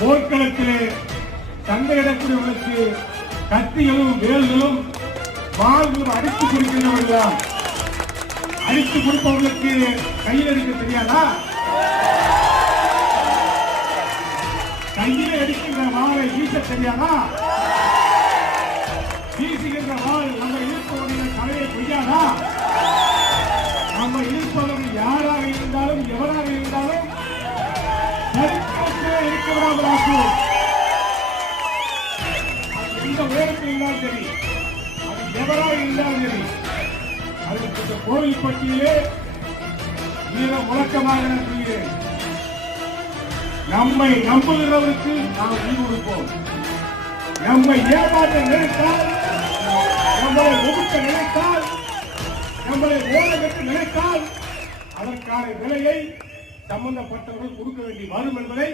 போர்க்களத்திலே சண்டையிடக்கூடியவர்களுக்கு கத்திகளும் வேல்களும் வாழ்களும் அடித்துக் கொடுக்கின்றவர்களா? அடித்துக் கொடுப்பவர்களுக்கு கையில் எடுக்க தெரியாதா? கையில் எடுக்கின்ற வாளை வீச தெரியாதா? வீசுகின்ற வாள் நம்ம இருப்பவருடைய தலையை கொய்யாதா? நம்ம இருப்பவர்கள் யாராக இருந்தாலும் எவராக இருந்தாலும் இருக்க விடாமலாக்கும். எந்த உயரத்தில் இருந்தாலும் சரி, அது எவராக இருந்தாலும் சரி, அதற்கு கோவில் பட்டியலே வீர முழக்கமாக நான் சொல்கிறேன். நம்மை நம்புகிறவருக்கு நாம் உயிர் கொடுப்போம். நம்மை ஏமாற்ற நினைத்தால், நம்மளை ஒதுக்க நினைத்தால், நம்மளை ஓடவிட்டு நினைத்தால் அதற்கான விலையை சம்பந்தப்பட்டவர்கள் கொடுக்க வேண்டி வரும் என்பதை